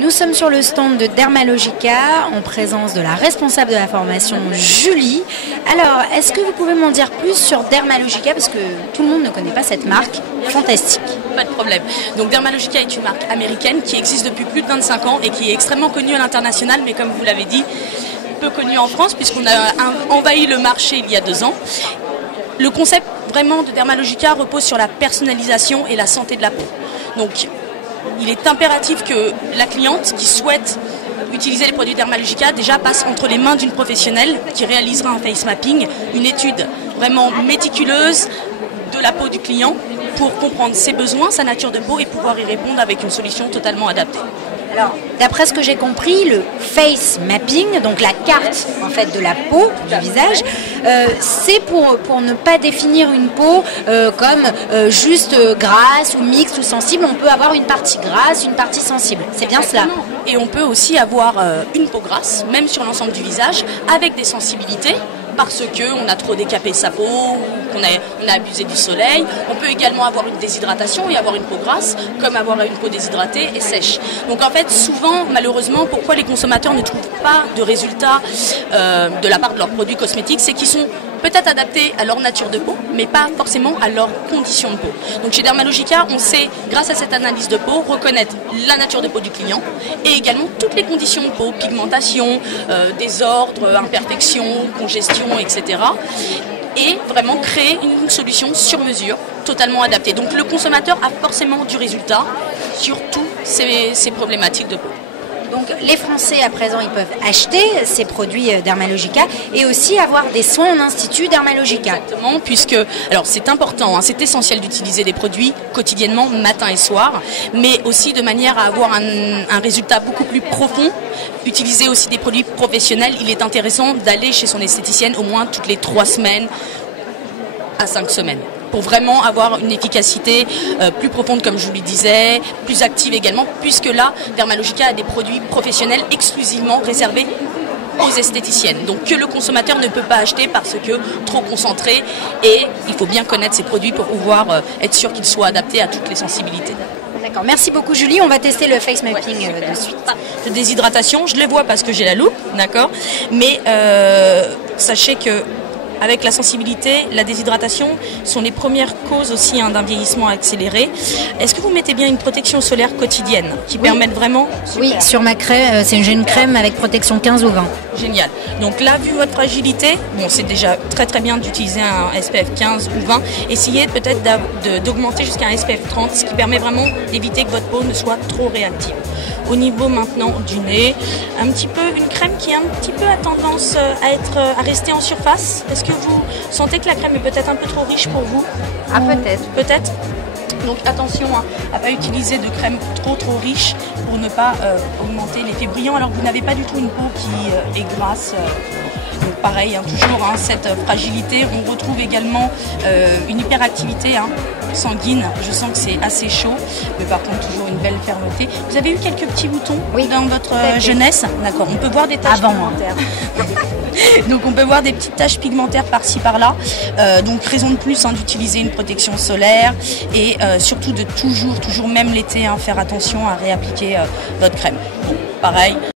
Nous sommes sur le stand de Dermalogica en présence de la responsable de la formation Julie. Alors, est-ce que vous pouvez m'en dire plus sur Dermalogica parce que tout le monde ne connaît pas cette marque fantastique? Pas de problème. Donc Dermalogica est une marque américaine qui existe depuis plus de 25 ans et qui est extrêmement connue à l'international, mais comme vous l'avez dit, peu connue en France puisqu'on a envahi le marché il y a 2 ans. Le concept vraiment de Dermalogica repose sur la personnalisation et la santé de la peau. Donc il est impératif que la cliente qui souhaite utiliser les produits Dermalogica déjà passe entre les mains d'une professionnelle qui réalisera un face mapping, une étude vraiment méticuleuse de la peau du client pour comprendre ses besoins, sa nature de peau et pouvoir y répondre avec une solution totalement adaptée. Alors, d'après ce que j'ai compris, le face mapping, donc la carte en fait de la peau, du visage, c'est pour ne pas définir une peau comme juste grasse ou mixte ou sensible. On peut avoir une partie grasse, une partie sensible. C'est bien cela. Et on peut aussi avoir une peau grasse, même sur l'ensemble du visage, avec des sensibilités. Parce qu'on a trop décapé sa peau, qu'on a abusé du soleil. On peut également avoir une déshydratation et avoir une peau grasse, comme avoir une peau déshydratée et sèche. Donc en fait, souvent, malheureusement, pourquoi les consommateurs ne trouvent pas de résultats de la part de leurs produits cosmétiques, c'est qu'ils sont peut-être adaptés à leur nature de peau, mais pas forcément à leurs conditions de peau. Donc chez Dermalogica, on sait, grâce à cette analyse de peau, reconnaître la nature de peau du client et également toutes les conditions de peau, pigmentation, désordre, imperfection, congestion, etc. Et vraiment créer une solution sur mesure, totalement adaptée. Donc le consommateur a forcément du résultat sur toutes ces problématiques de peau. Donc les Français à présent ils peuvent acheter ces produits Dermalogica et aussi avoir des soins en institut Dermalogica. Exactement, puisque alors c'est important, hein, c'est essentiel d'utiliser des produits quotidiennement, matin et soir, mais aussi de manière à avoir un résultat beaucoup plus profond. Utiliser aussi des produits professionnels, il est intéressant d'aller chez son esthéticienne au moins toutes les 3 semaines à 5 semaines. Pour vraiment avoir une efficacité plus profonde, comme je vous le disais, plus active également, puisque là, Dermalogica a des produits professionnels exclusivement réservés aux esthéticiennes. Donc que le consommateur ne peut pas acheter parce que trop concentré, et il faut bien connaître ces produits pour pouvoir être sûr qu'ils soient adaptés à toutes les sensibilités. D'accord, merci beaucoup Julie, on va tester le face mapping de suite. De déshydratation, je les vois parce que j'ai la loupe, d'accord, mais sachez que avec la sensibilité, la déshydratation sont les premières causes aussi d'un vieillissement accéléré. Est-ce que vous mettez bien une protection solaire quotidienne qui permette vraiment? Oui, sur ma crème, j'ai une crème avec protection 15 ou 20. Génial. Donc là, vu votre fragilité, bon, c'est déjà très bien d'utiliser un SPF 15 ou 20. Essayez peut-être d'augmenter jusqu'à un SPF 30, ce qui permet vraiment d'éviter que votre peau ne soit trop réactive. Au niveau maintenant du nez, une crème qui a un petit peu tendance à rester en surface. Est-ce que vous sentez que la crème est peut-être un peu trop riche pour vous? Ah, peut-être. Peut-être. Donc attention à ne pas utiliser de crème trop riche pour ne pas augmenter l'effet brillant alors que vous n'avez pas du tout une peau qui est grasse. Donc pareil, toujours cette fragilité. On retrouve également une hyperactivité sanguine. Je sens que c'est assez chaud, mais par contre toujours une belle fermeté. Vous avez eu quelques petits boutons dans votre jeunesse? D'accord, on peut voir des taches pigmentaires. Donc on peut voir des petites taches pigmentaires par-ci par-là. Donc raison de plus d'utiliser une protection solaire et surtout de toujours même l'été, faire attention à réappliquer votre crème. Bon, pareil.